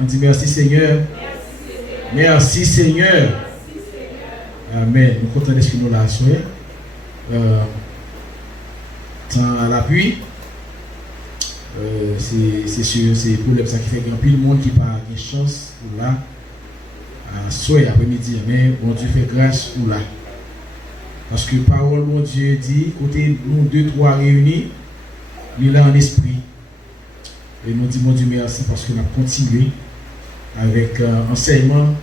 On dit merci Seigneur. Merci Seigneur. Amen. Nous comptons d'esprit nous la soirée. Tant à l'appui. C'est sûr, c'est pour ça qui fait qu'il y a plus de monde qui n'a pas de chance pour là. Soir après-midi, mais bon Dieu fait grâce pour là. Parce que parole, mon Dieu dit, côté nous deux, trois réunis, il est en esprit. Et nous disons, mon Dieu, merci parce qu'on a continué avec enseignement,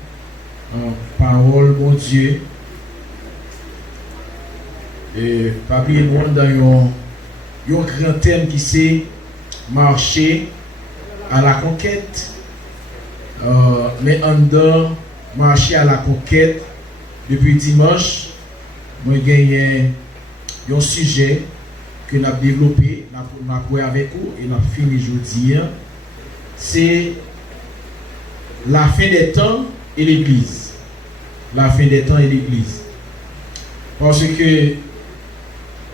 parole, mon Dieu. Et pas oublier nous dans un grand thème qui c'est marcher à la conquête. Mais en dehors, marcher à la conquête, depuis dimanche, moi j'ai un sujet que nous avons développé, nous avons joué avec vous et nous avons fini aujourd'hui. C'est la fin des temps et l'Église. La fin des temps et l'Église. Parce que,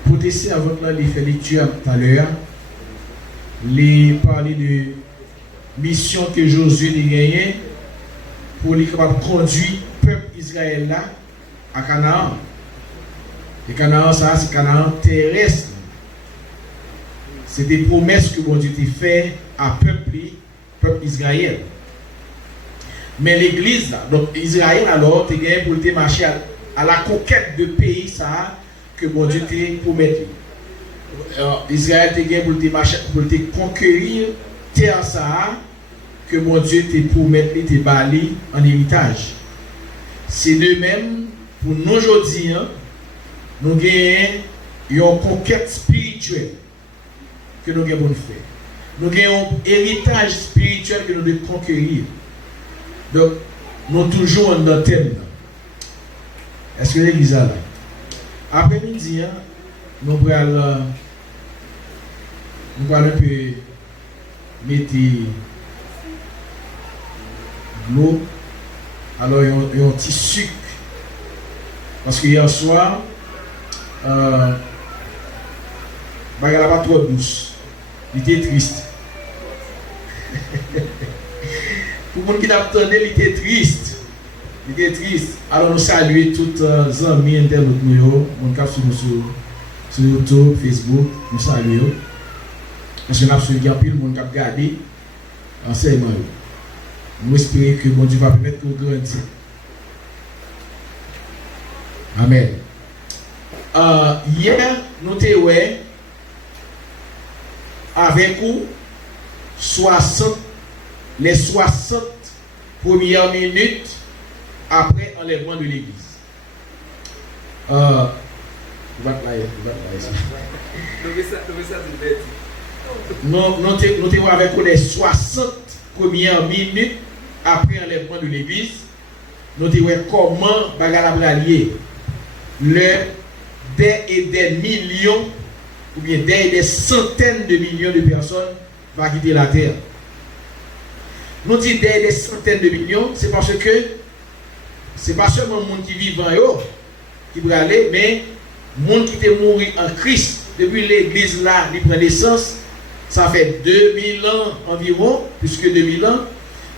pour tester avant que nous fait lecture tout à l'heure, les parler de mission que Josué a gagnée pour les conduire le peuple Israël là à Canaan. Et Canaan, ça, c'est Canaan terrestre. C'est des promesses que bon Dieu t'a fait à peuple Israël. Mais l'église, donc Israël alors, tu gagné pour te marcher à la conquête de pays ça que bon Dieu t'a promis. Israël t'a gagné pour te marcher, pour te conquérir terre ça que mon Dieu t'a promis te bali en héritage. C'est de même pour nous aujourd'hui, hein, nous gagnons une conquête spirituelle que nous devons faire. Nous gagnons un héritage spirituel que nous devons conquérir. Donc, nous toujours dans le thème. Est-ce que l'église est là? Après-midi, hein, nous allons un peu mettre l'eau. Alors, il y a un petit sucre. Parce que hier soir, il n'y a pas trop douce. Il était triste. Pour les gens qui l'attendaient, il était triste. Il était triste. Alors nous saluons tous les amis internautes, nous sur YouTube, Facebook, nous saluons. Parce que nous avons suivi un peu le monde qui a regardé l'enseignement. Nous espérons que bon Dieu va permettre de grandir. Amen. Hier, nous avons avec vous les 60 premières minutes après l'enlèvement de l'église. Nous avons avec vous les 60 premières minutes après l'enlèvement de l'église. Nous avons comment Bagala lié des millions ou bien des centaines de millions de personnes vont quitter la terre. Nous disons des centaines de millions, c'est parce que ce n'est pas seulement les gens qui vivent en haut qui vont aller, mais les gens qui sont morts en Christ depuis l'église là, qui prend naissance, ça fait 2000 ans environ, plus que 2000 ans.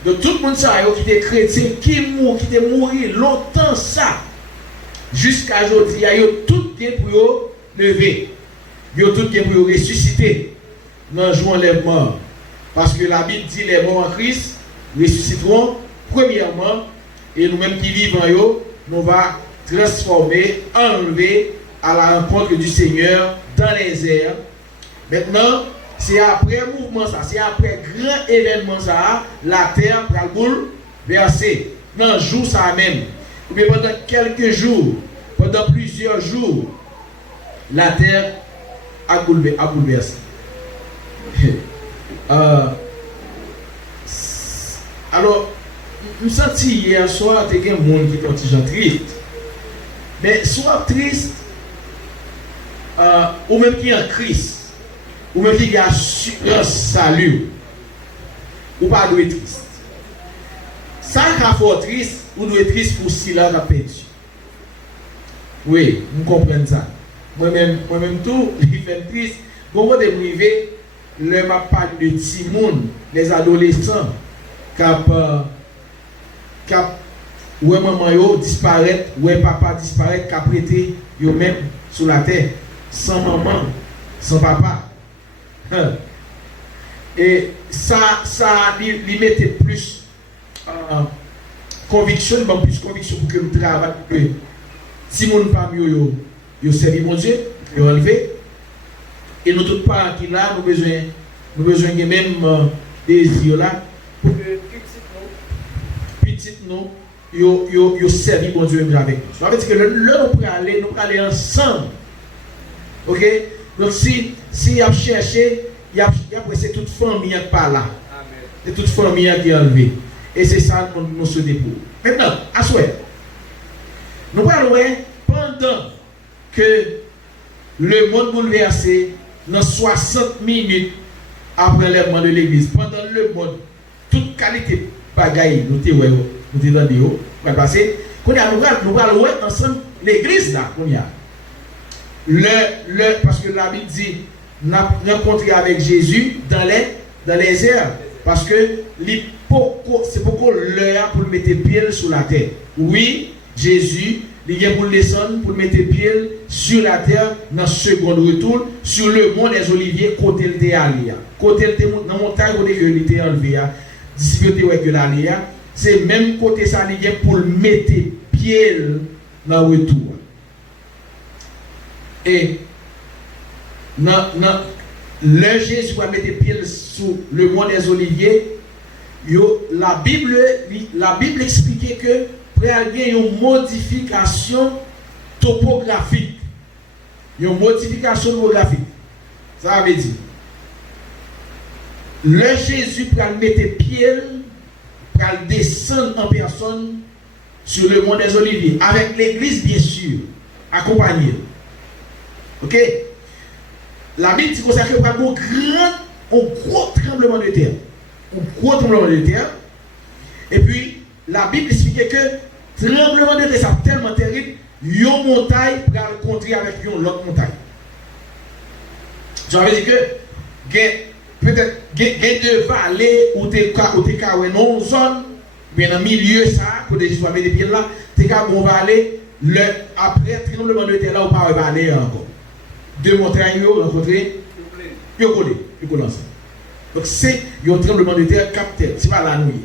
Donc tout le monde qui est chrétien, qui est mort longtemps ça, jusqu'à aujourd'hui, il y a tout qui est pour lever. Il y a tout qui est pour ressusciter dans le jour enlèvement. Parce que la Bible dit les morts en Christ ressusciteront premièrement et nous-mêmes qui vivons en eux, nous va transformer, enlever à la rencontre du Seigneur dans les airs. Maintenant, c'est après mouvement ça, c'est après grand événement ça, la terre va bouleverser. Dans le jour ça même. Ou bien pendant quelques jours, pendant plusieurs jours, la terre a bouleversé. Alors, je me sens hier soir, il y a des gens qui sont tristes. Mais soit triste, ou même qui est en Christ, ou même qui a un salut, ou pas doit être triste. Ça qui est fort triste, ou doit être triste pour si là a perdu. Oui, vous comprenez ça. Moi-même tout, il fait triste. Bon, vous devez le m'a parlé de Timon, les adolescents, cap ouais maman yo disparaître, ouais papa disparaître, cap prêter yo même sur la terre sans maman, sans papa. Et ça lui mettait plus conviction, plus conviction pour que le travail, que si mon famille yo servi mon Dieu, yo enlevé. Et nous tous pas qui là, nous besoin de même désir là pour que petit nous yo servi mon Dieu avec nous. Ça veut dire que là nous allons aller ensemble. OK? Donc si y a cherché, y a presque toute famille qui pas là. Et toute famille qui est enlevée. Et c'est ça que nous se dépôt. Maintenant, à souhait. Nous parlons pendant que le monde bouleversé dans 60 minutes après l'enlèvement de l'église, pendant le monde, toute qualité bagaille, nous t'es dans des hauts, va passer. Nous allons ensemble l'église là, parce que la Bible dit, nous avons rencontré avec Jésus dans les airs, parce que c'est pourquoi l'heure pour mettre pied sur la terre. Oui, Jésus, il vient pour descendre, pour mettre pied sur la terre dans ce second retour, sur le mont des Oliviers, côté le Théalia. Côté dans la montagne où il était enlevé, que l'Alia, c'est même côté ça, il vient pour mettre pied dans le retour. Et le Jésus va mettre pied sur le mont des Oliviers. La Bible expliquait que il y a une modification topographique. Une modification topographique. Ça veut dire, le Jésus va mettre pied, va descendre en personne sur le mont des Oliviers, avec l'église bien sûr, accompagnée. Ok? La Bible dit que ça fait un gros tremblement de terre. Un gros tremblement de terre. Et puis, la Bible expliquait que tremblement de terre, c'est tellement terrible, une montagne va le contrer avec une autre montagne. Ça veut dire que, peut-être, il y a deux vallées où tu es dans une zone, bien dans le milieu, ça, pour des histoires de pieds là, tu es dans une vallée, après tremblement de terre, là, on ne peut pas aller encore. Deux montagnes, rencontrées, ils sont collés ensemble. Donc, c'est un tremblement de terre capté, c'est pas la nuit.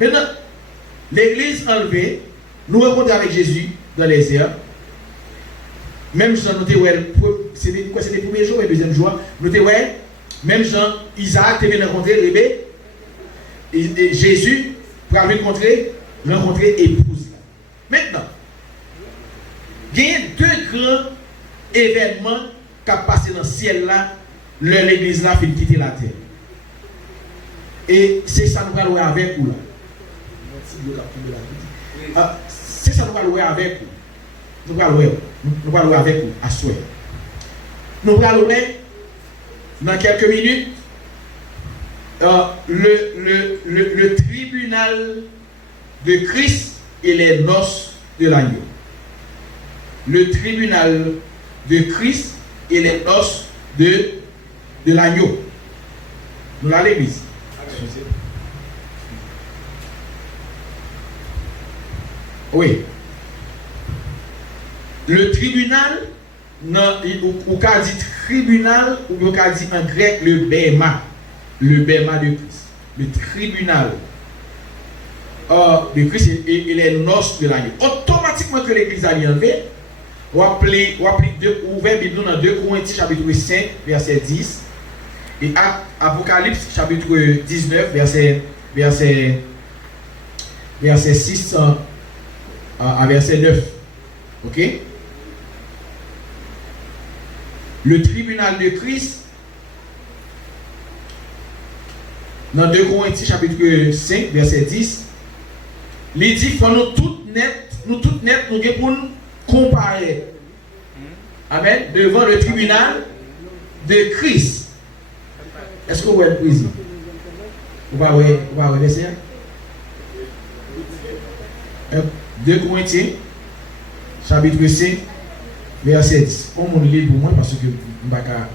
Maintenant, l'église enlevée, nous rencontrons avec Jésus dans les airs. Même Jean, c'est les premiers jours et les deuxième jour, nous même Jean, Isaac, tu viens rencontrer Rébé, et Jésus, pour aller rencontrer épouse. Maintenant, il y a deux grands événements qui ont passé dans le ciel là, l'église là fait quitter la terre. Et c'est ça nous allons voir avec vous là. C'est ça nous allons voir avec vous. Nous allons voir avec vous à souhait. Nous allons voir dans quelques minutes le tribunal de Christ et les noces de l'agneau. Le tribunal de Christ et les noces de l'agneau. Nous l'avons l'église. Oui. Le tribunal, ou qu'a dit tribunal, ou qu'a dit en grec le bema de Christ. Le tribunal de Christ et les noces de l'agneau. Automatiquement que l'église a enlevé, on ouvert Bible dans 2 Corinthiens chapitre 5, verset 10, et Apocalypse chapitre 19, verset 6 à verset 9. Ok? Le tribunal de Christ, dans 2 Corinthiens chapitre 5, verset 10, il dit que nous toutes net, nous pour nous comparer. Amen. Devant le tribunal de Christ. Est-ce que vous êtes président? Vous va laisser 2 Corinthiens, chapitre 5, verset 10. On lit pour moi parce que je ne vais pas.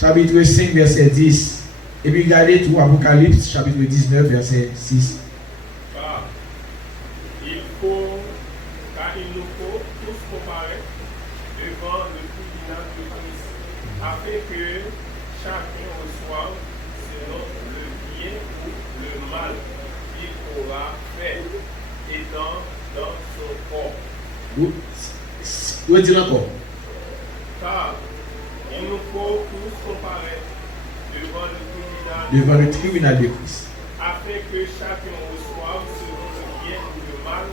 Chapitre 5, verset 10. Et puis regardez tout Apocalypse chapitre 19 verset 6. Car il nous faut tous comparaître devant le tribunal de Christ, afin que chacun reçoive selon le bien ou le mal qu'il aura fait, étant dans son corps. Où est-il encore? Car il nous faut tous comparaître devant le tribunal de Christ, afin que chacun reçoive selon le bien ou le mal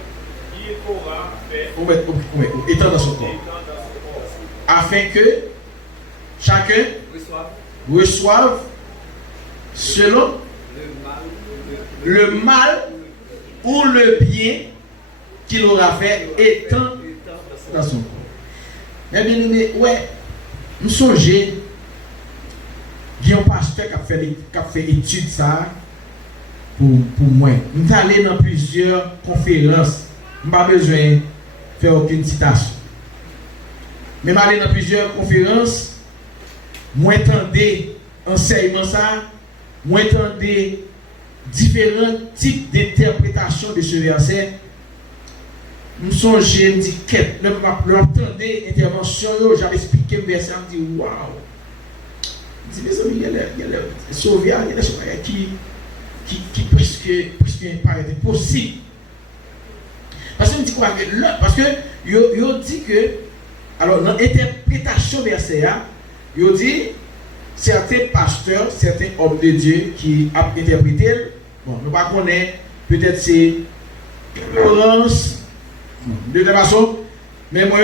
qu'il aura fait, étant dans son corps. Afin que chacun reçoive selon le mal ou le bien qu'il aura fait étant dans son corps. Eh bien, ouais, nous songeons, il y a un pasteur qui a fait étude ça pour moi. Nous sommes allés dans plusieurs conférences. Je n'ai pas besoin de faire aucune citation. Mais je suis allé dans plusieurs conférences. Moi, j'entendais enseignement ça. Moi, j'entendais différents types d'interprétations de ce verset. Je songeais, je me dis, j'entendais l'intervention, j'avais expliqué le verset, je me dis, waouh! Je dis, mes amis, il y a des sauvegards, il y a des sauvegards qui presque paraît impossible. Parce que je me dis quoi? Parce que il dit que, alors dans l'interprétation verset, il dit, certains pasteurs, certains hommes de Dieu qui ont interprété, bon, nous ne connaissons pas, peut-être c'est Laurence, de toute façon, mais moi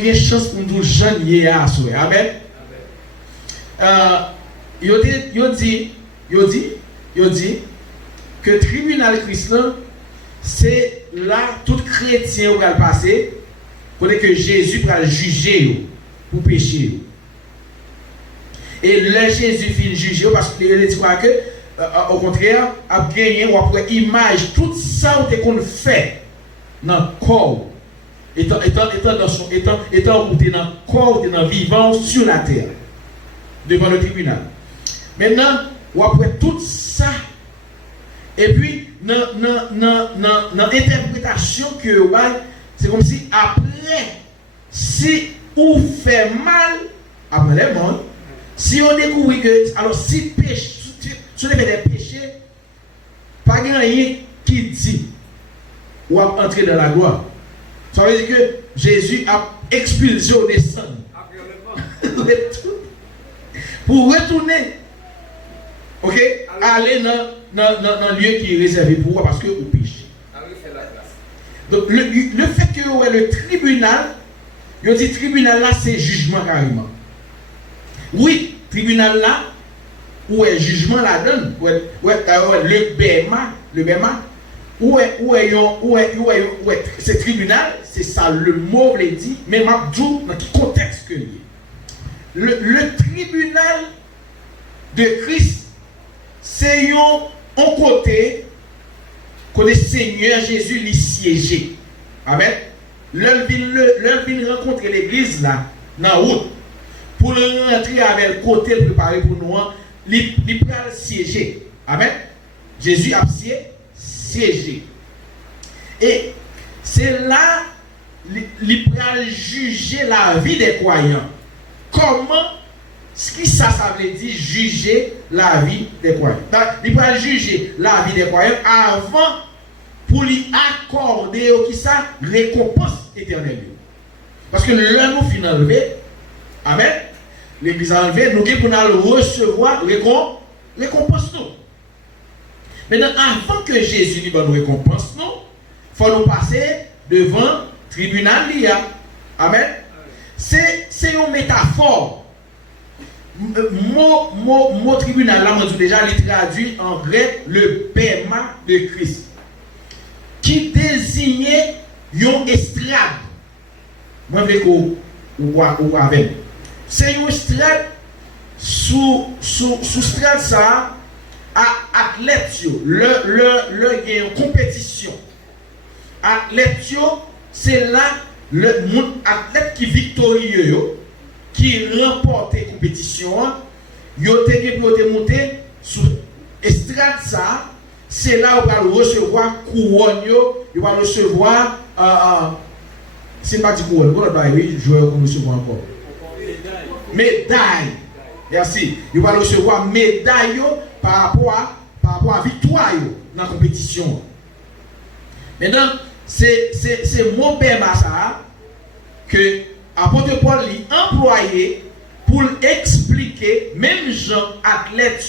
j'ai une chance pour nous jeunes hier à souhait. Amen. Il dit que le tribunal chrétien, c'est là tout chrétien qui va passer pour que Jésus va juger pour pécher. Et là, Jésus finit juger parce qu'il dit quoi que, au contraire, a gagné ou après image, tout ça qu'on fait dans le corps, étant dans le corps, dans le vivant sur la terre, devant le tribunal. Maintenant, ou après tout ça, et puis, dans l'interprétation que c'est comme si après, si on fait mal, après les morts, si on découvre que, alors si on fait des péchés, pas rien qui dit, ou à entrer dans la gloire. Ça veut dire que Jésus a expulsé au descendre. Pour retourner, ok, aller dans le lieu qui est réservé pour vous parce que vous péchez. Donc le fait que le tribunal, il dit tribunal là c'est jugement carrément. Oui, tribunal là, où est jugement la donne, le BMA, où est ce tribunal, c'est ça le mot le dit, mais Mabdou, dans quel contexte que le tribunal de Christ, c'est un côté que le Seigneur Jésus lui siégé. Amen. L'heure vient rencontrer l'église là, dans la route, pour le rentrer avec le côté préparé pour nous, il peut siéger. Amen. Jésus a siégé. Et c'est là qu'il peut juger la vie des croyants. Comment, ce qui ça veut dire juger la vie des croyants. Il peut juger la vie des croyants avant pour lui accorder qui ça récompense éternelle. Parce que là nous finissons enlevé, amen, l'église a enlevé, nous devons recevoir récompense nous. Maintenant, avant que Jésus nous donne récompense nous, il faut nous passer devant le tribunal. Amen. C'est une métaphore. Mot tribunal, là, je déjà les traduit en grec le paiement de Christ, qui désignait une estrade. Moi, je veux avec. C'est une estrade sous estrade ça à athlète. Le il y a une compétition. Athlète, c'est là le monde athlète qui victorieux, qui remporte la compétition, il a monté sous estrade ça, c'est là où on va recevoir couronne, il va recevoir c'est pas du couronne, je vais recevoir encore. Médaille. Merci. Il va recevoir médaille par rapport à victoire dans la compétition. Maintenant, c'est mon père ça que apôtre Paul l'a employé pour expliquer même gens athlètes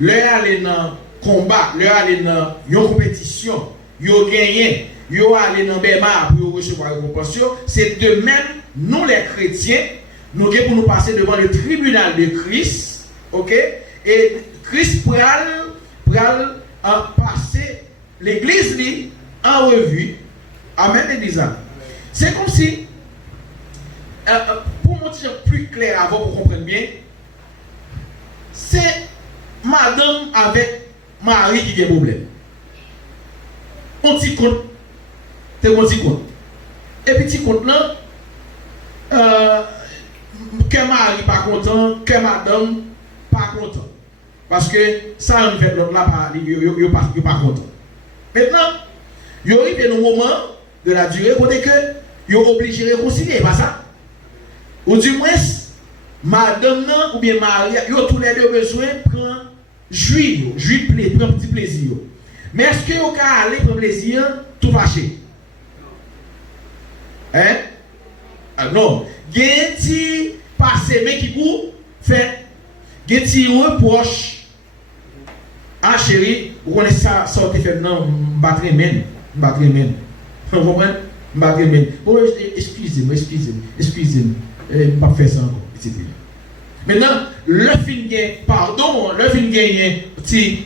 leur aller dans combat, leur aller dans une compétition, yo gagné, yo aller dans Bema pour recevoir récompense. C'est de même nous les chrétiens, nous devons pour nous passer devant le tribunal de Christ, OK? Et Christ pral passer l'église en revue. Amen, l'église. C'est comme si pour montrer plus clair avant pour comprendre bien, c'est madame avec Marie qui a un problème. On t'y compte. T'es on t'y compte. Et puis t'y compte là, que Marie pas content, que madame pas content. Parce que ça en fait l'autre là, il pas content. Maintenant, il arrive un moment de la durée pour dire que il est obligé de réconcilier, pas ça? Ou du moins, madame ou bien Marie, ils ont tous les deux besoin de prendre jouir, prendre un petit plaisir. Mais est-ce que vous pouvez aller prendre plaisir tout fâché? Hein? Ah non. Il y a un petit passé, mais qui vous fait, il y a un petit reproche. Ah chérie, vous connaissez ça, ça vous fait non, battre men. Vous comprenez? Battre men. Bon, excusez-moi. Pas faire ça encore, etc. Maintenant, le fin gain, pardon, le fin gain, si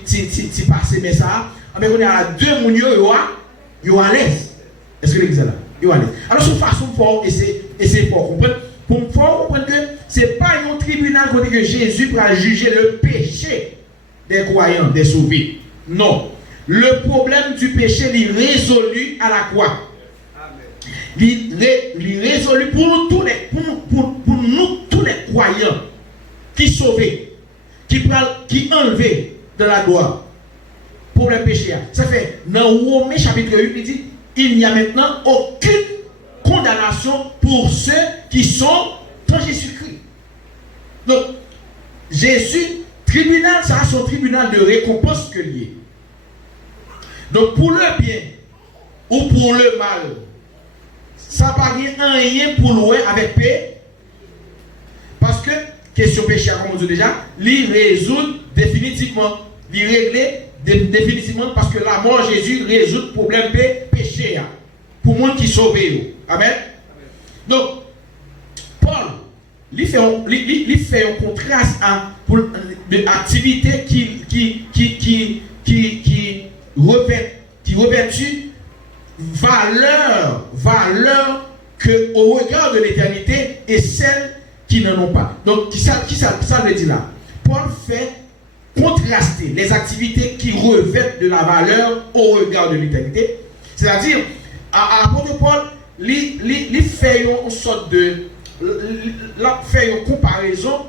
passé, mais ça, mais on a deux mounions, yo à l'aise. Est-ce que l'église est là? Yo à l'aise. Alors, c'est une façon pour essayer pour comprendre. Pour comprendre que ce n'est pas un tribunal côté que Jésus va juger le péché des croyants, des sauvés. Non. Le problème du péché est résolu à la croix. Il est résolu pour nous tous les croyants qui sauvés, qui enlevés de la gloire. Pour le péché. Ça fait, dans Romains chapitre 8, il dit, il n'y a maintenant aucune condamnation pour ceux qui sont dans Jésus-Christ. Donc, Jésus, tribunal, ça a son tribunal de récompense que lié. Donc, pour le bien ou pour le mal, ça n'a rien pour louer avec paix. Parce que, question péché, comme on dit déjà, il résout définitivement, il règle définitivement parce que la mort de Jésus résout le problème péché. Pour le monde qui sauve. Amen. Donc, Paul, il fait un contraste pour l'activité qui revêtit valeur que au regard de l'éternité et celles qui n'en ont pas. Donc, ça veut dire là? Paul fait contraster les activités qui revêtent de la valeur au regard de l'éternité. C'est-à-dire, à l'apôtre Paul, il fait une sorte de. Il fait une comparaison,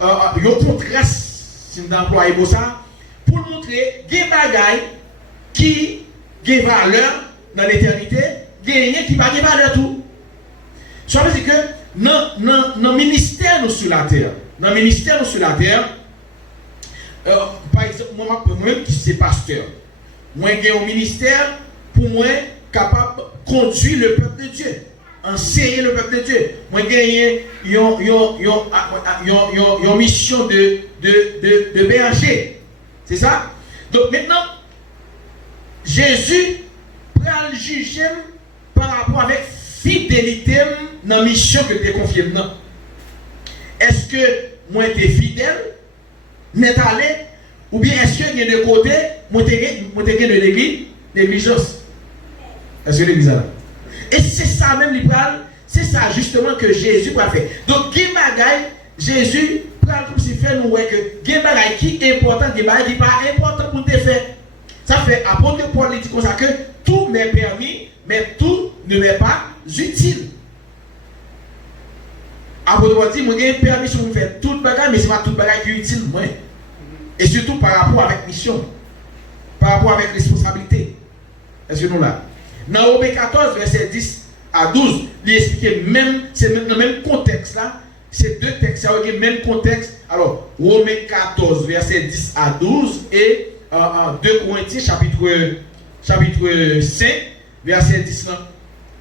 un contraste, si vous employez ça, pour montrer des bagailles qui ont valeur dans l'éternité, des qui n'ont pas de valeur tout. Ça veut dire que dans le ministère nous sur la terre, par exemple, moi-même qui suis pasteur, moi j'ai un ministère pour moi capable de conduire le peuple de Dieu, enseigner le peuple de Dieu. Moi j'ai une mission de berger. C'est ça? Donc maintenant, Jésus va le juger par rapport avec fidélité dans la mission que tu as confiée maintenant. Est-ce que moi j'étais fidèle, n'est allé, ou bien est-ce que il y a de côté, moi t'ai de l'église, négligence? Est-ce que l'église est là? Et c'est ça même libéral, c'est ça justement que Jésus va faire. Donc, Jésus prend comme si fait nous que Guémagaï qui est important, Guémagaï qui n'est pas important pour te faire. Ça fait apôtre Paul dit comme ça que tout m'est permis, mais tout ne m'est pas utile. Apôtre Paul dit, moi j'ai permis de faire toute bagaille, mais ce n'est pas toute bagaille qui est utile. Moi. Et surtout par rapport avec mission, par rapport avec responsabilité. Est-ce que nous là? Dans Romains 14, verset 10 à 12, il explique même, c'est dans le même contexte là, ces deux textes, ça a le même contexte. Alors, Romains 14, verset 10 à 12 et 2 Corinthiens, chapitre 5, verset 10 là.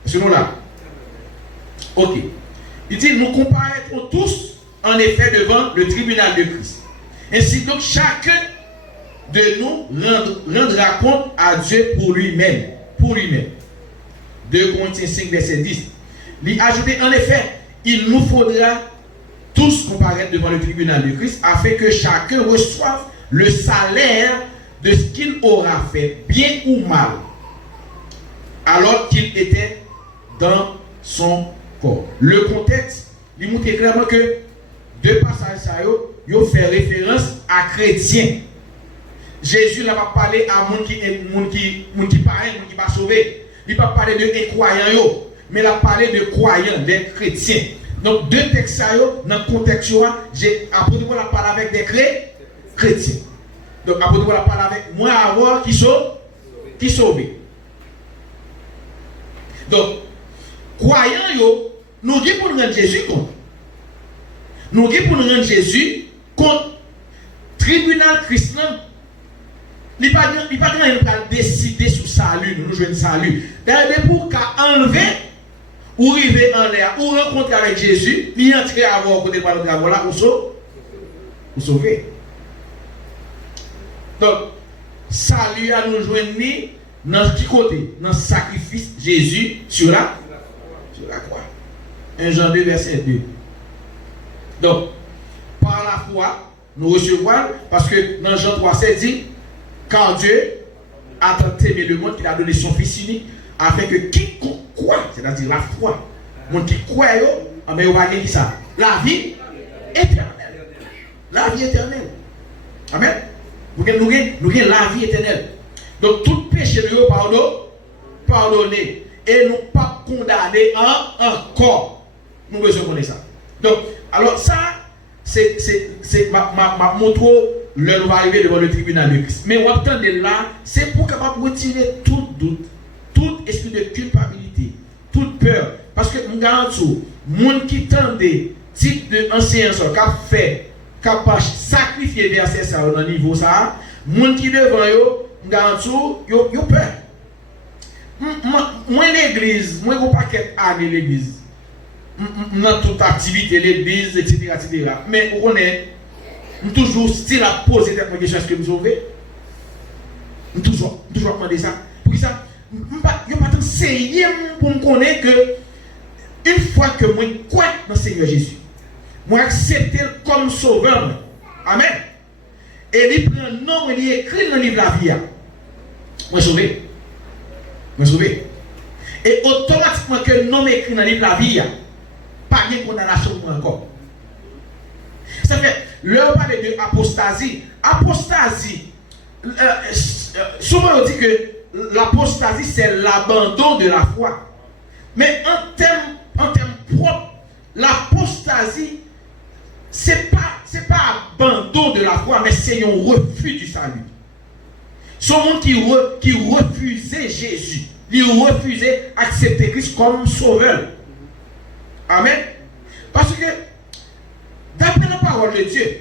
Est-ce que nous là? Ok. Il dit, nous comparaîtrons tous en effet devant le tribunal de Christ. Ainsi donc, chacun de nous rendra compte à Dieu pour lui-même. Pour lui-même. 2 Corinthiens 5, verset 10. Il ajouté, en effet, il nous faudra tous comparaître devant le tribunal de Christ afin que chacun reçoive le salaire de ce qu'il aura fait, bien ou mal, alors qu'il était dans son corps. Le contexte, il montre clairement que deux passages, ils fait référence à chrétiens. Jésus n'a pas parlé à gens qui paraît, gens qui pas sauvé. Il n'a pas parlé de croyants, mais il a parlé de croyants, des chrétiens. Donc, deux textes, dans le contexte, j'ai apôtre Paul a parlé avec des chrétiens. Donc, apôtre Paul a parlé avec moi avant qui sauvés. Donc, croyants, nous disons pour nous rendre Jésus compte. Nous disons pour nous rendre Jésus compte. Tribunal chrétien, il n'y a pas de décider sur salut, nous jouons salut. D'ailleurs, pour qu'enlever ou arriver en l'air, ou rencontrer avec Jésus, il entrer à voir côté de la là, ou sauver. Donc, salut à nous joindre dans ce côté, dans le sacrifice Jésus sur la croix. 1 Jean 2, verset 2. Donc, par la foi, nous recevons, parce que dans Jean 3, c'est dit, car Dieu a tant aimé le monde qu'il a donné son Fils unique, afin que quiconque croit, c'est-à-dire la foi, le monde qui croit, mais on va gagner ça. La vie éternelle. La vie éternelle. Amen. Nous avons la vie éternelle. Donc, tout péché nous pardonné. Et nous pas condamné encore. Nous besoin de connaître ça. Donc, alors ça, c'est ma montre le nous va arriver devant le tribunal de Christ. Mais on attend de là, c'est pour capable retirer tout doute, tout esprit de culpabilité, toute peur. Parce que nous garantis, les gens qui tendent des types d'anciens qui ont sacrifié verset ça dans le niveau ça, les gens qui devant eux, nous garantis, ils ont peur. Moi, l'église, moi, je ne pas qu'être l'église. Dans toute activité, l'église, etc. Mais on connaît, toujours style à poser des questions, est-ce que vous sauvez? Toujours demander ça. Pour ça, je ne vais pas t'enseigner pour me connaître que une fois que moi crois dans le Seigneur Jésus, moi accepte comme sauveur. Amen. Et il prend un nom et il écrit dans le livre de la vie. Moi sauvé. Moi sauvé. Et automatiquement que le nom est écrit dans le livre de la vie, pas de condamnation encore. Ça fait, là on parle de apostasie. Apostasie, souvent on dit que l'apostasie c'est l'abandon de la foi. Mais en termes propres, l'apostasie, c'est pas abandon de la foi, mais c'est un refus du salut. Ce monde qui refusait Jésus, il refusait accepter Christ comme sauveur. Amen. Parce que d'après la parole de Dieu,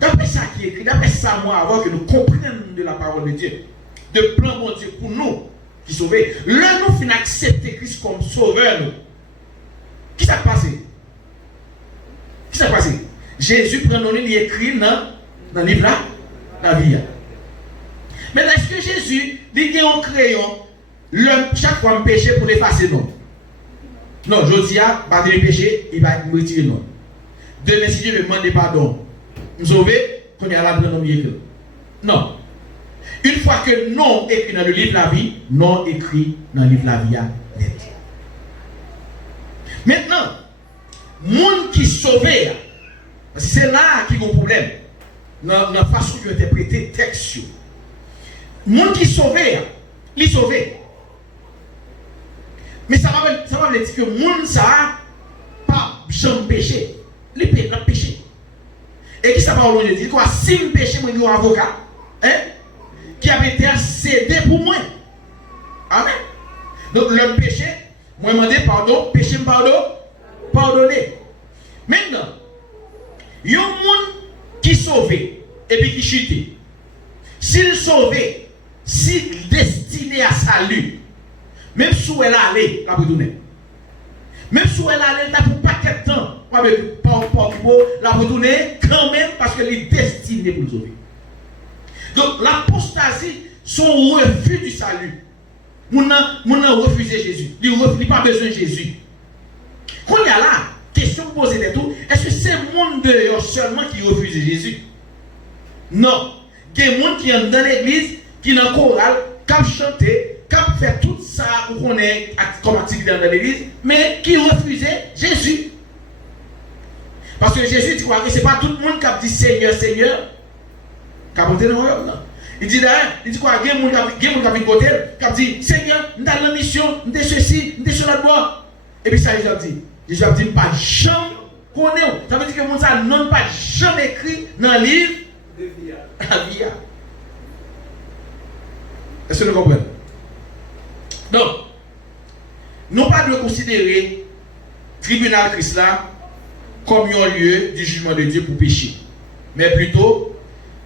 d'après ça qui est écrit, d'après ça moi avant que nous comprenions de la parole de Dieu, de plan mon Dieu pour nous qui sauvent, là nous finissons accepter Christ comme sauveur. Qui s'est passé? Qui s'est passé? Jésus prend nos lignes et écrit dans le livre là, la vie. Mais est-ce que Jésus dit en crayon chaque fois me péché pour l'effacer? Non. Non, je dis à pas de péché, il va me retirer non. Demain, si Dieu me demande pardon, nous sauver, qu'on est à la bonne mieux. Non. Une fois que non écrit dans le livre de la vie, non écrit dans le livre de la vie net. Maintenant, monde qui sauvé, parce que c'est là qu'il y a un problème, dans la façon d'interpréter le texte. Monde qui sauvé, il est sauvé. Mais ça va dire que monde ça pas jamais péché. Il a péché. Et qui ça parole de Dieu? Quoi, si je péché, moi, j'ai un avocat, hein, qui a été cédé pour moi. Amen. Donc, le péché, moi, je demande pardon, péché, pardonner. Maintenant, il y a un monde qui sauvé et puis qui chute. S'il sauvé, s'il destiné à salut, même si elle a allé, la retourner. Même si elle a allé, là pour pas quel temps, la retourner quand même parce qu'elle est destinée pour nous sauver. Donc l'apostasie, son refus du salut. Mon a refusé Jésus. Il n'a pas besoin de Jésus. Quand il y a là, question posée de tout, est-ce que c'est le monde dehors seulement qui refuse Jésus? Non. Il y a des gens qui sont dans l'église, qui sont dans le choral, qui ont chanté, qui ont fait tout ça qu'on est comme activité dans l'église, mais qui refusaient Jésus. Parce que Jésus dit quoi? Ce n'est pas tout le monde qui a dit Seigneur, Seigneur, qui a monté dans le royaume. Il dit d'ailleurs, il dit quoi? Il y a des gens qui ont côté, qui a dit Seigneur, nous avons la mission, nous avons ceci, nous avons cela de bois. Et puis ça, Jésus a dit. Jésus a dit, pas jamais connaît. Ça veut dire que mon ça non pas jamais écrit dans le livre de la vie. Est-ce que vous comprenez? Donc, nous pas de considérer le tribunal Christ là comme un lieu du jugement de Dieu pour pécher. Mais plutôt,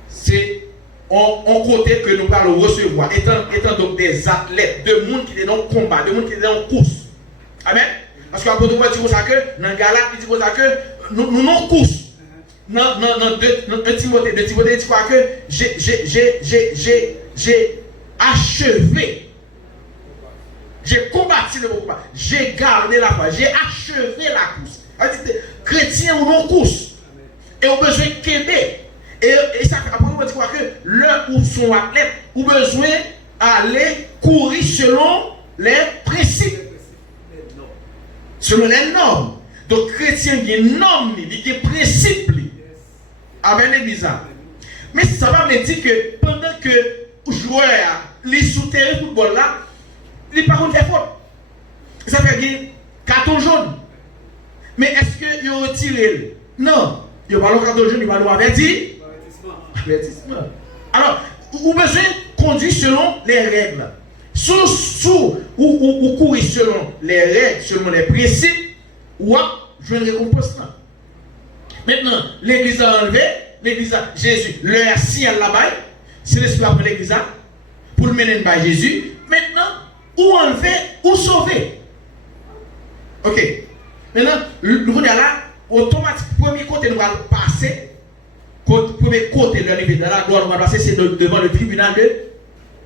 c'est en côté que nous parlons recevoir, étant donc des athlètes, de monde qui est dans le combat, de monde qui est dans la course. Amen. Parce que l'apôtre Paul dit comme ça que, dans Galate, il dit comme ça que nous non course. Dans Timothée, il dit quoi que j'ai achevé. J'ai combattu le combat. J'ai gardé la foi. J'ai achevé la course. Chrétiens ou non course. Et on besoin de qu'aimer. Et ça fait après, on dit quoi que l'un ou son athlète ou besoin d'aller courir selon les principes. Selon les normes. Donc, chrétien, il y a des normes, il y a des principes. Amen, l'église. Mais ça va me dire que pendant que le joueur, les sous-terrains football là, il n'est pas contre faute. Ça fait bien carton jaune. Mais est-ce qu'il a retiré? Non. Il n'y a pas le carton jaune, il va le avertir. Avertissement. Alors, vous besoin de conduire selon les règles. Ou courir selon les règles, selon les principes, ou je vais récompense là. Maintenant, l'église a enlevé, l'église a Jésus, leur signal là-bas, c'est l'espoir pour l'église pour le mener par Jésus. Maintenant, ou enlever, ou sauver. Ok. Maintenant, nous là, automatiquement, premier côté, nous allons passer, premier côté de l'arrivée dans la gloire, nous allons passer, c'est devant le tribunal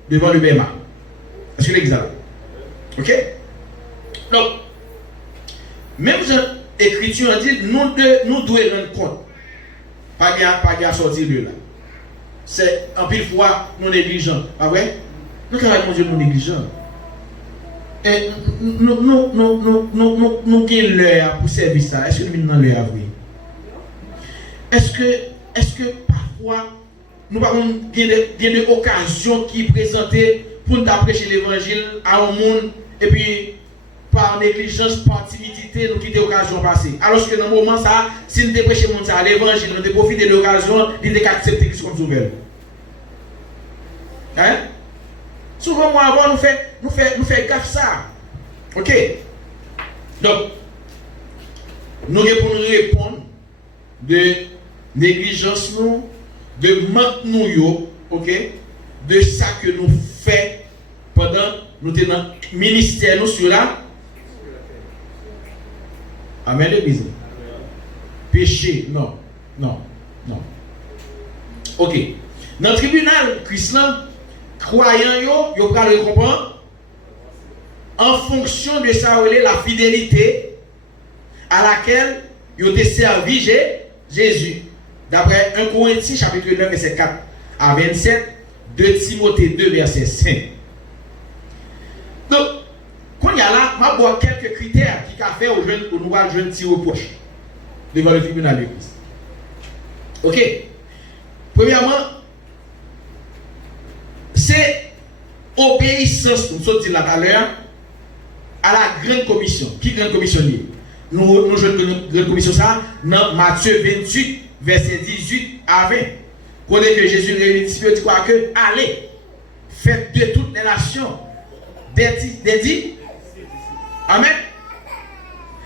devant le BMA. Est-ce que l'église là? Ok? Donc, même l'écriture dit, nous devons rendre compte. Pas bien sortir de là. C'est en pile fois, nous négligents. Pas vrai? Nous travaillons, mon Dieu, nous négligents. Et nous gagnons l'heure pour servir ça. Est-ce que nous avons l'heure, oui? Est-ce que parfois, nous avons des occasions qui présentaient pour nous prêcher l'évangile à un monde et puis par négligence, par timidité, nous quitter l'occasion passée. Alors que dans le moment ça, si nous prêchons le monde à l'évangile, nous devons profiter de l'occasion, nous devons accepter qu'ils sont ouverts. Hein? Souvent, moi, avant, nous faisons gaffe ça. Ok? Donc, nous répondre de négligence, de manque nous, ok? De ça que nous faisons pendant nous sommes dans le ministère nous sur la. Amen, l'église. Péché, non. Ok. Dans le tribunal, Christ, croyant, yo pral récompense en fonction de ça, la fidélité à laquelle yo te servi Jésus. D'après 1 Corinthiens chapitre 9 verset 4 à 27, 2 Timothée 2 verset 5. Donc, quand il y a là, je vais voir quelques critères qui ont fait aux jeunes, aux nouveaux jeunes qui reprochent devant le tribunal de l'Église. Ok. Premièrement, c'est obéissance, nous sommes dit là tout à l'heure, à la grande commission. Qui grande commission liée? Nous jouons une grande commission ça dans Matthieu 28, verset 18 à 20. Connaît que Jésus réunit les disciples, dit quoi que allez, faites de toutes les nations des dits. Amen.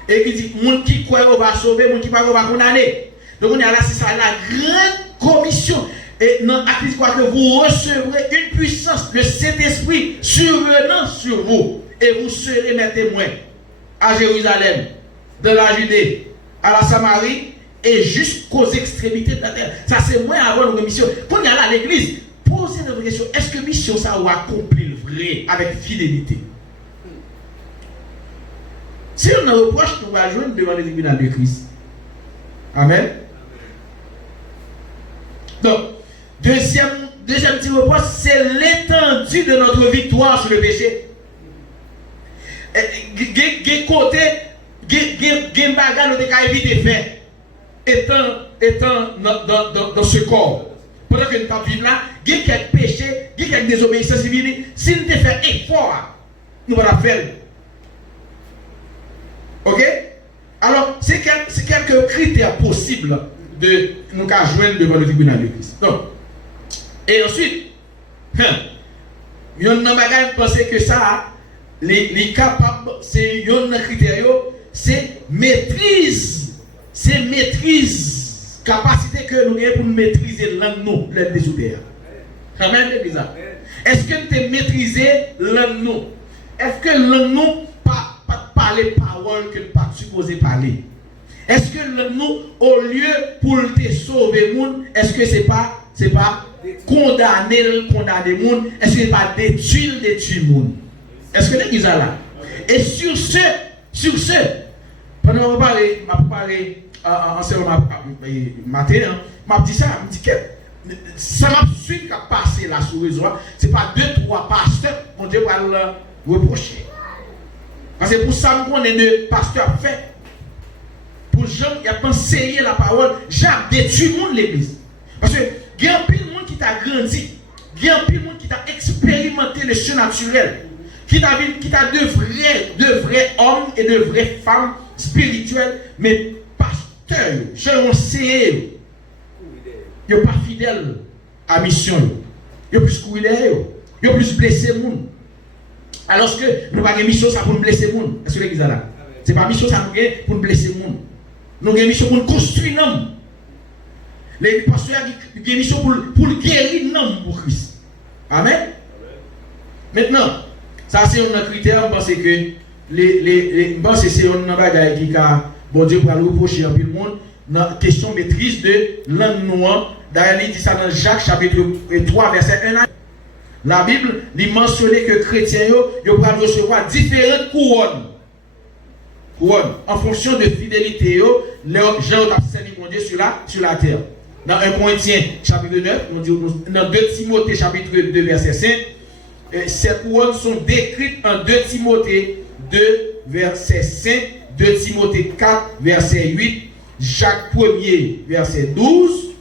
Et il dit, monde qui croit on va sauver, monde qui pas on va condamner. Donc on est là, c'est ça la grande commission. Et dans Acte quoi que vous recevrez une puissance, le Saint-Esprit survenant sur vous, et vous serez mes témoins à Jérusalem, dans la Judée, à la Samarie et jusqu'aux extrémités de la terre. Ça c'est moins avant notre mission. Quand il y a là à l'église, posez notre question, est-ce que mission ça va accomplir le vrai avec fidélité? Si on a reproche, nous allons joindre devant le tribunal de Christ. Amen. Donc, deuxième petit reproche, c'est l'étendue de notre victoire sur le péché. Quel côté, quel bagage nous avons évité de faire, étant dans ce corps. Pendant que nous vivons là, il y a quelques péchés, il y a quelques désobéissances civiles. Si nous devons faire effort, nous allons la faire. Ok? Alors, c'est quelques critères possibles de nous joindre devant le tribunal de Christ. Donc, et ensuite, il y a un bagage penser que ça, les capables, c'est un critère, c'est maîtrise. C'est maîtrise. Capacité que nous avons pour maîtriser langue nous, l'aide des ouverts. Amen, l'église. Est-ce que nous avons maîtrisé langue nous? Est-ce que langue nous pas parler paroles que nous pas supposé parler? Est-ce que nous, au lieu pour te sauver monde, est-ce que c'est pas condamner le monde? Est-ce que c'est pas détruire monde? Est-ce que l'église est là? Et sur ce, pendant que je parler en ce matin, je dit ça, je dis que ça m'a suivi qu'à passer là sur le réseau. Ce n'est pas 2-3 pasteurs qui vont le reprocher. Parce que pour ça, on est de pasteurs fait. Pour les gens qui ont enseigné la parole, j'ai détruit le monde l'église. Parce que il y a un peu de monde qui t'a grandi, il y a un peu de monde qui t'a expérimenté le surnaturel, qui t'a de vrais hommes et de vraies femmes spirituelles, mais pasteurs, j'ai enseigné, ils ne sont pas fidèles à la mission. Ils sont plus courus derrière, ils sont plus blessés le monde. Alors que nous n'avons pas de mission pour nous blesser le monde. Est-ce que l'église est là? Ce n'est pas une mission pour nous blesser le monde. Nous avons une mission pour nous construire l'homme. Les pasteurs ont une mission pour guérir l'homme pour Christ. Amen. Maintenant, ça c'est un critère, je pense que c'est un bagage qui a, bon Dieu, pour nous reprocher un peu le monde, dans la question maîtrise de langue noire. D'ailleurs, il dit ça dans Jacques chapitre 3, verset 1. La Bible dit mentionner que les chrétiens vont recevoir différentes couronnes. En fonction de fidélité, les gens ont servi mon Dieu sur la terre. Dans 1 Corinthiens chapitre 9, dans 2 Timothée chapitre 2, verset 5, ces couronnes sont décrites en 2 Timothée 2, verset 5, 2 Timothée 4, verset 8, Jacques 1er, verset 12,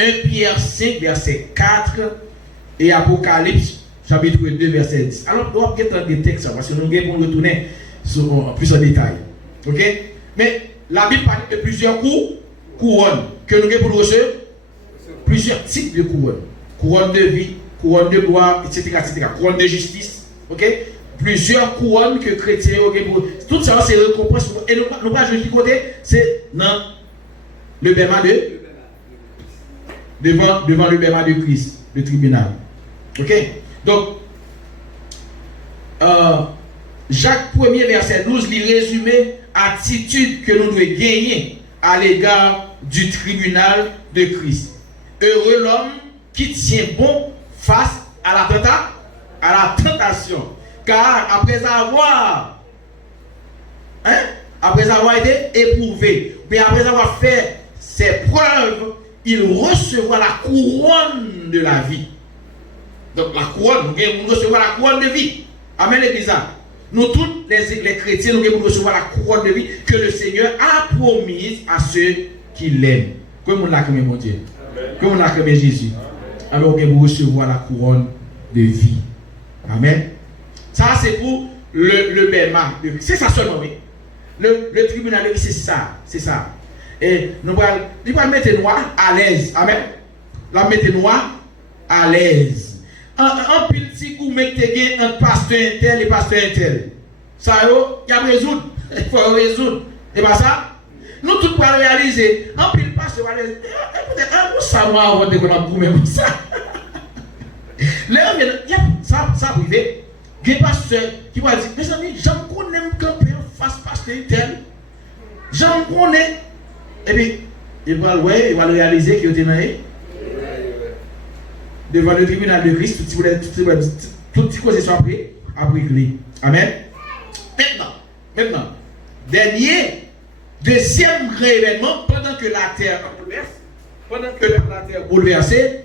1 Pierre 5, verset 4, et Apocalypse, chapitre 2, verset 10. Alors, nous allons regarder des textes, parce que nous allons retourner plus en détail. Ok? Mais la Bible parle de plusieurs couronnes que nous avons pour recevoir. Plusieurs types de couronnes. Couronne de vie, couronne de gloire, etc. Couronne de justice. Ok? Plusieurs couronnes que les chrétiens ont pour. Tout ça, c'est récompense. Et nous pas jouer de côté, c'est dans le bêma devant le bêma de Christ, le tribunal. Ok? Donc, Jacques 1er, verset 12, lui résumé attitude que nous devons gagner à l'égard du tribunal de Christ. Heureux l'homme qui tient bon face à la tentation. Car après avoir été éprouvé, mais après avoir fait ses preuves, il recevra la couronne de la vie. Donc la couronne, nous recevons la couronne de vie. Amen l'église. Nous tous les chrétiens, nous devons recevoir la couronne de vie que le Seigneur a promise à ceux qui l'aiment. Comme on l'a cramé mon Dieu. Comme on l'a cramé Jésus. Alors nous devons recevoir la couronne de vie. Amen. Ça c'est pour le bêma. C'est ça seulement. Le tribunal de vie, c'est ça. C'est ça. Et nous allons mettre nous à l'aise. Amen. La mettre nous à l'aise. Un petit coup, mettez un pasteur intel et pasteur intel. Ça, il y a résoudre. Il faut résoudre. Et pas ça? Nous tous pour réaliser. Un pile pasteur va dire, écoutez, un peu ça, moi, avant de qu'on a goûté comme ça. Là, ça privé. Il y a un pasteur qui va dire, mes amis, j'aime qu'on aime camper en face pasteur intel. J'aime qu'on est. Et puis, il va le réaliser qu'il est dans devant le tribunal de Christ, tout petit cause soit pris, après lui. Amen. Maintenant, deuxième grand événement, pendant que la terre bouleversée,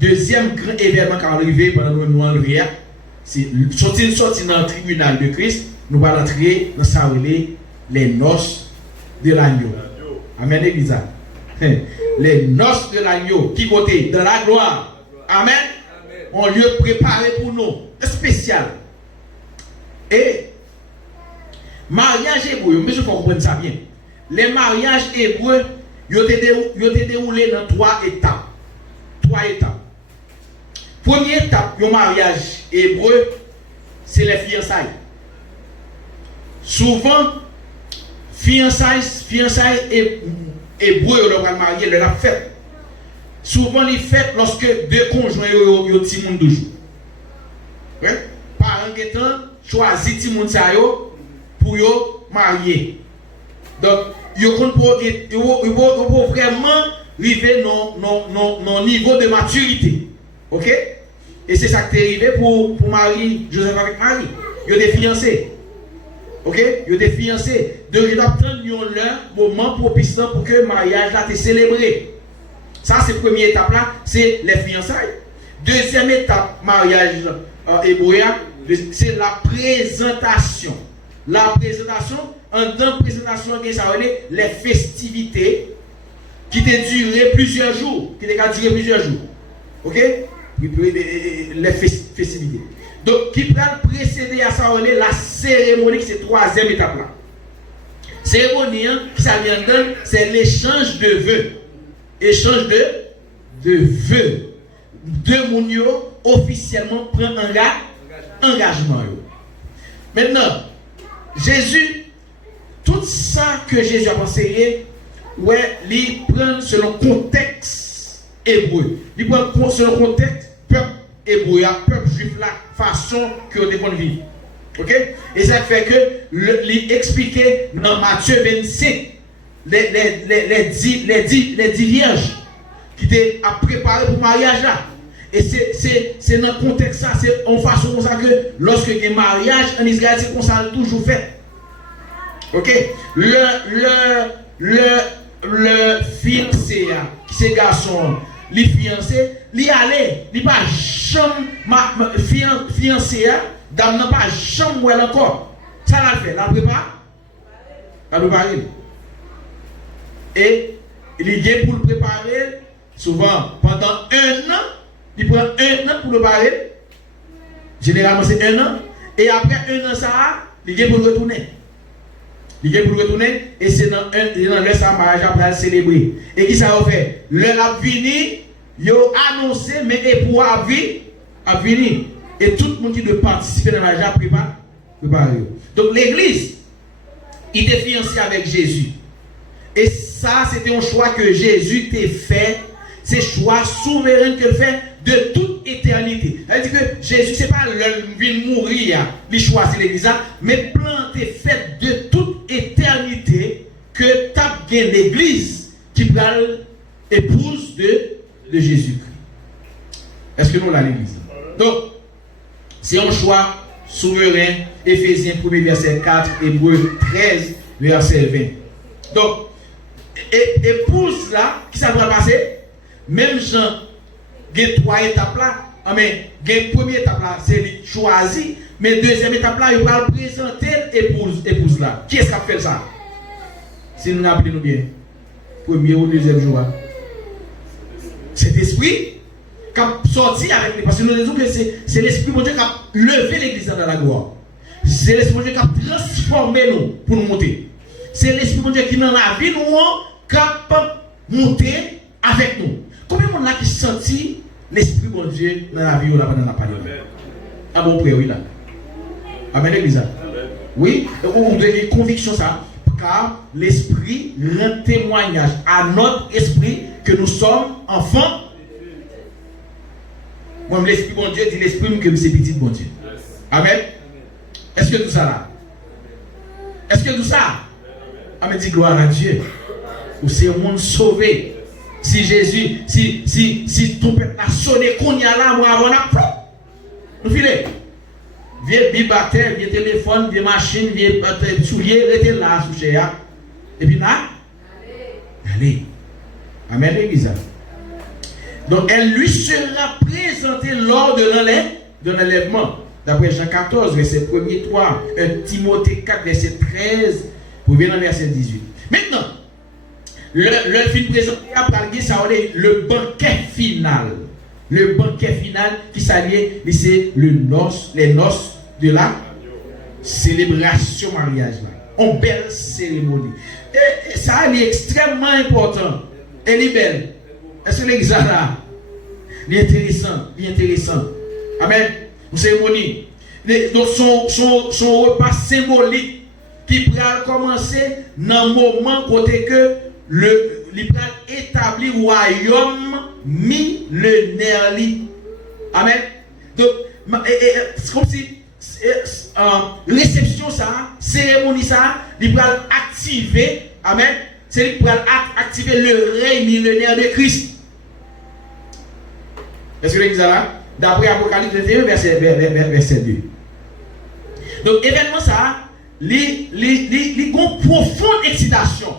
deuxième grand événement qui est arrivé pendant que nous en rien, c'est sortir dans le tribunal de Christ, nous allons entrer dans ça les noces de l'agneau. Amen, l'église. Les noces de l'agneau qui côté dans la gloire. Amen. Un lieu préparé pour nous, spécial. Et mariage hébreu, mais il faut comprendre ça bien. Les mariages hébreux, ils ont été déroulés dans 3 étapes. 3 étapes. Première étape, le mariage hébreu, c'est les fiançailles. Souvent, fiançailles hébreux, on va marier, la fête. Souvent, les fêtes lorsque 2 conjoints ont petit monde de jour. Parents qui choisi petit monde pour marier. Donc, ils vont vraiment arriver dans niveau de maturité. Ok? Et c'est ça qui est arrivé pour Marie, Joseph avec Marie. Ils ont des fiancés. Ok? Ils ont des fiancés. Donc, ils doivent attendre leur moment propice pour que le mariage a été célébré. Ça, c'est la première étape là, c'est les fiançailles. Deuxième étape, mariage hébreu, c'est la présentation. La présentation, en tant que présentation, ça veut dire les festivités qui ont duré plusieurs jours. Ok? Les festivités. Donc, qui peut précéder à ça, la cérémonie, c'est la troisième étape là. Cérémonie, qui ça vient de, c'est l'échange de vœux. Échange de vœux. Deux mounio officiellement prend engagement. Maintenant, Jésus, tout ça que Jésus a enseigné, il prend selon le contexte hébreu. Il prend selon le contexte peuple hébreu, peuple juif, la façon que on vivre. Ok? Et ça fait que il expliquait dans Matthieu 25 les 10 vierges qui étaient à préparer pour le mariage là. Et c'est dans le contexte ça, c'est en façon comme ça que lorsque il y a un mariage en Israël, c'est comme ça toujours fait. Ok? Le fiancé, qui c'est garçon, les fiancés, il allait, il pas jamais fiancé, dame n'a pas jamais encore. Ça l'a fait, la prépare. La préparer. Et il est pour le préparer, souvent pendant 1 an, il prend 1 an pour le préparer. Généralement c'est 1 an. Et après 1 an, ça, il est pour le retourner. Il est pour le retourner. Et c'est dans le mariage après célébrer. Et qui ça va faire? L'heure a fini, il a annoncé, mais époux a fini. Et tout le monde qui doit participer dans le mariage préparer. Donc l'église, il était fiancé avec Jésus. Et ça, c'était un choix que Jésus t'a fait. C'est un choix souverain qu'il fait de toute éternité. C'est-à-dire que Jésus, ce n'est pas l'homme mourir, il choisit l'église, mais plan est fait de toute éternité que tu as gagné l'église qui prend l'épouse de Jésus-Christ. Est-ce que nous l'avons l'église? Donc, c'est un choix souverain. Éphésiens 1 verset 4, Hébreux 13 verset 20. Donc, épouse là, qui ça doit passer? Même Jean, il y a 3 étapes là. Mais il y a une première étape là, c'est choisi. Mais deuxième étape là, il va présenter l'épouse là. Qui est-ce qui a fait ça? Si nous appelons bien. Premier ou deuxième jour. Cet esprit qui a sorti avec lui. Parce que nous disons que c'est l'esprit de Dieu qui a levé l'église dans la gloire. C'est l'esprit de Dieu qui a transformé nous pour nous monter. C'est l'esprit de Dieu qui dans la vie nous cap monter avec nous. Combien de monde là qui senti l'esprit bon Dieu dans la vie ou là pendant la parole? Ah bon, oui là. Amen, l'église. Oui, vous avez conviction ça, car l'esprit rend témoignage à notre esprit que nous sommes enfants. Moi, l'esprit bon Dieu dit l'esprit que c'est petit bon Dieu. Amen. Est-ce que tout ça là? Est-ce que tout ça? Amen, dit gloire à Dieu. Ou c'est un monde sauvé. Si Jésus, si ton peuple a sonné, qu'on y a là, moi avant la nous filez. Vieux bibateur, vieux téléphone, vieux machine, vieux soulier, restez là, sous chez ya. Et puis là, allez. Amen, l'église. Donc, elle lui sera présentée lors de l'enlèvement. D'après Jean 14, verset 1er 3, 1 Timothée 4, verset 13, pour venir dans verset 18. Maintenant, le film présenté après le banquet final. Le banquet final qui s'allie, c'est les noces de la célébration mariage. Une belle cérémonie. Et ça est extrêmement important. Elle est belle. Est-ce que l'exemple là? Il est intéressant. Amen. Une cérémonie. Donc son repas symbolique qui pourra commencer dans le moment côté que il pourra établir le royaume millénaire. Amen. Donc c'est comme si réception ça, cérémonie ça, il pourra activer. Amen. C'est lui qui pourra activer le règne millénaire de Christ. Est-ce que l'église là? D'après Apocalypse 21, verset 2. Donc, événement ça, il y a une profonde excitation.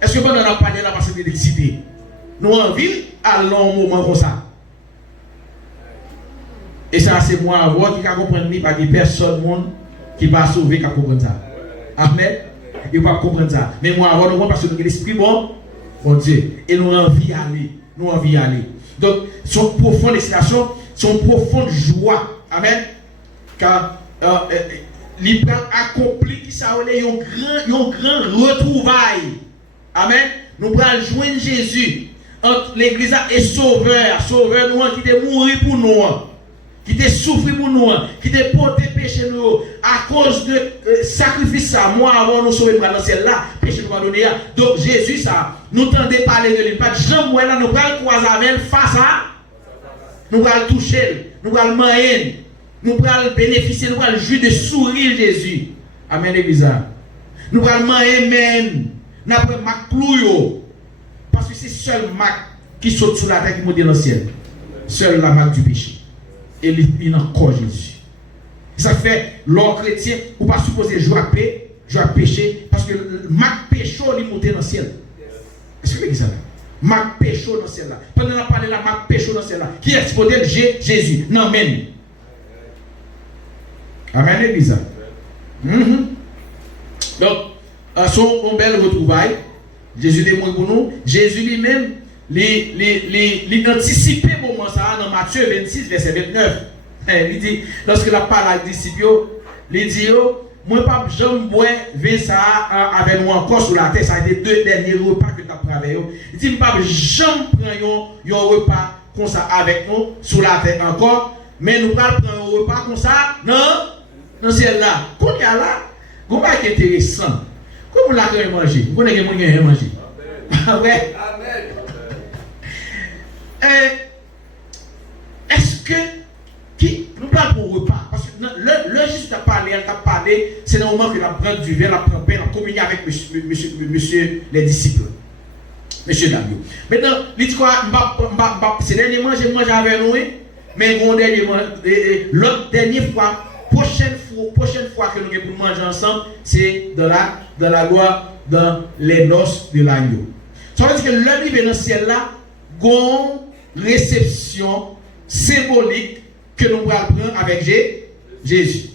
Est-ce que pendant la parlé là parce que vous êtes excité? Nous en ville, à long moment comme ça. Et ça, c'est moi avoir qui a compris parce que personne qui va sauver qui a compris ça. Amen. Il ne va pas comprendre ça. Mais moi avoir nous parce que nous avons l'esprit bon Dieu. Et nous avons envie d'y aller. Donc, son profonde excitation, son profonde joie. Amen. Car il a accompli qui ça un grand retrouvaille. Amen. Nous allons joindre Jésus entre l'église et sauveur nous qui est mort pour nous, qui est souffert pour nous, qui est porté péché nous à cause de sacrifice ça. Moi avant nous sauver dans ciel là, péché nous pardonner. Donc Jésus ça, nous tendez parler de lui. Pas de jambe là, nous allons croiser avec face à nous allons toucher, nous allons manger, nous allons bénéficier, nous allons jouir de sourire Jésus. Amen l'église. Nous allons manger même. Nous allons maclouyo. Parce que c'est seul Mac qui saute sur la terre qui monte dans le ciel. Seul la marque du péché. Et il n'a encore Jésus. Ça fait, l'homme chrétien, ou pas supposer jouer à péché, parce que Mac péché, il monte dans le ciel. Est-ce que vous ça? Mac péché dans le ciel là. Pendant qu'on parle là, Mac péché dans le ciel là. Qui est exposé Jésus? Non, amen. Amen, l'église. Donc, son bel retrouvaille. Jésus est mort pour nous. Jésus lui-même, il anticipait le moment ça dans Matthieu 26, verset 29. Il dit, lorsque la parole à disciples, il dit, moi pas jamais boire vin ça avec nous encore sur la terre. Ça a été 2 derniers repas que tu as pris avec nous. Il dit, pas jamais prendre un repas comme ça avec nous sur la terre encore. Mais nous pas prendre un repas comme ça dans le ciel là. Qu'on y a là, qu'on va être intéressant. Comment la avez mangé? Vous connaissez quelqu'un qui a mangé? Ouais. Est-ce que nous parlons pour repas? Parce que le juste à parler, c'est le moment que la prend du vin, la prend pain, la communion avec monsieur les disciples. Monsieur Damio. Maintenant, il dit quoi? C'est dernièrement, j'ai mangé avec nous, mais l'autre dernière fois, prochaine fois que nous allons manger ensemble, c'est dans la gloire, dans les noces de l'agneau. Ça veut dire que l'homme vient dans le ciel là, une réception symbolique que nous allons prendre avec Jésus.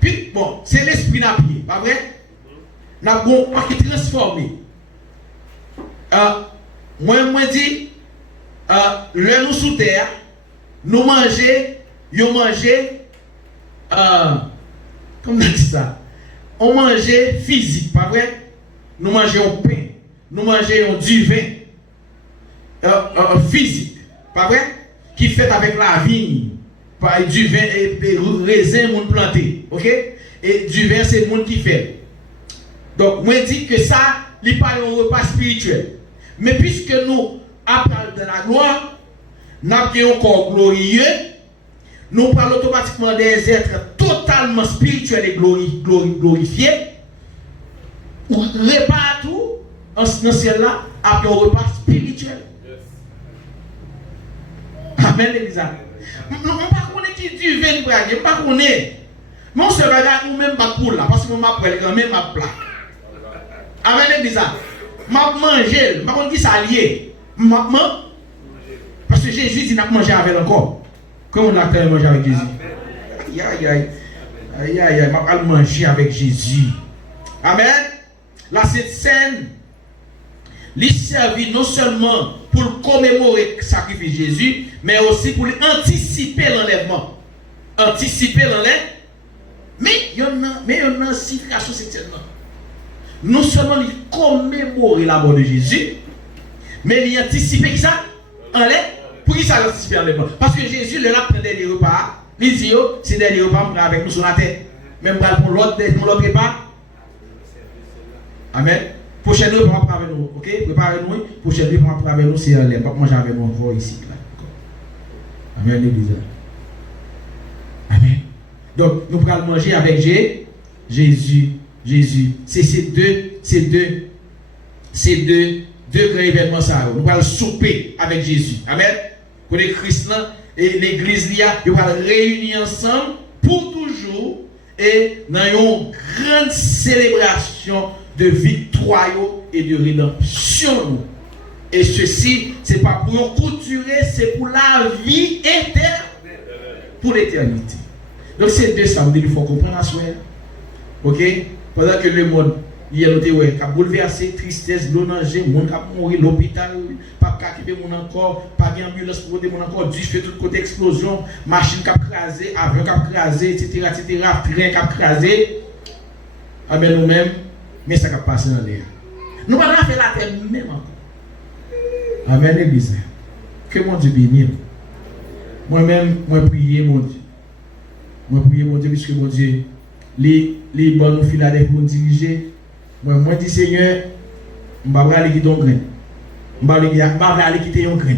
Puis, bon, c'est l'esprit n'a prié, pas vrai? Nous avons qui transformé. Moi, dit, le nous sous terre, nous manger, comment on dit ça? On mangeait physique, pas vrai? nous mangeons pain, nous mangeons du vin physique, pas vrai? Qui fait avec la vigne, du vin et raisin moun planté, ok? Et du vin c'est le monde qui fait. Donc moi je dis que ça, il pas un repas spirituel. Mais puisque nous appelons de la gloire, nous avons un corps glorieux, nous parlons automatiquement des êtres totalement spirituels et glorifiés. On répare tout dans ce ciel-là après un repas spirituel. Amen, Elisa. Je ne sais pas qui du vin, je ne sais pas qu'on est. Mon seul bagage, ou même pas pour là, parce que je m'appelle quand même ma plat. Amen, Elisa. Je mange, je ne sais pas qui s'allie. Parce que Jésus dit qu'on manger avec encore. Comment on a quand même mangé avec Jésus? Aïe, aïe, aïe. Aïe, aïe, aïe. Je vais manger avec Jésus. Amen. Là, cette scène, il servit non seulement pour commémorer le sacrifice de Jésus, mais aussi pour anticiper l'enlèvement. Anticiper l'enlèvement. Mais il y a une signification certainement. Non seulement il commémorer la mort de Jésus, mais il anticipe qui ça? Enlèvement. Pour qui ça anticipe l'enlèvement? Parce que Jésus, le là, prend des repas. Il dit, c'est des repas avec nous sur la tête. Même pour l'autre repas. Amen. Prochaine nuit, on va prendre avec nous. Ok? Préparez-nous. Prochaine nuit, on va prendre avec nous. C'est l'air. On va manger avec nous encore ici. Là. Amen, l'église. Amen. Donc, nous pourrons manger avec Jésus. C'est ces deux grands événements. Ça. Nous pourrons souper avec Jésus. Amen. Pour les chrétiens et l'église, ils vont réunir ensemble pour toujours et dans une grande célébration de victoire et de rédemption. Et ceci, ce n'est pas pour couturer, c'est pour la vie éternelle, pour l'éternité. Donc c'est deux samedis, il faut comprendre à soi. Ok? Pendant que le monde, il y a noté, ouais, qui a bouleversé, tristesse, l'onanger, le monde qui a mouru, l'hôpital, pas qui fait mon encore, pas d'ambulance pour aider mon encore, du fait de tout côté explosion, machine qui a crasé, avion qui a crasé, etc., train qui a crasé. Ah ben nous-mêmes, mais ça va passer dans l'air. Nous allons faire la terre même encore. Amen, l'église. Que mon Dieu bénisse. Moi-même, moi prier mon Dieu. Moi prier mon Dieu, puisque mon Dieu, les bonnes filades pour nous diriger. Moi dis Seigneur, je ne vais pas aller quitter un grain. Je ne vais pas aller quitter un grain.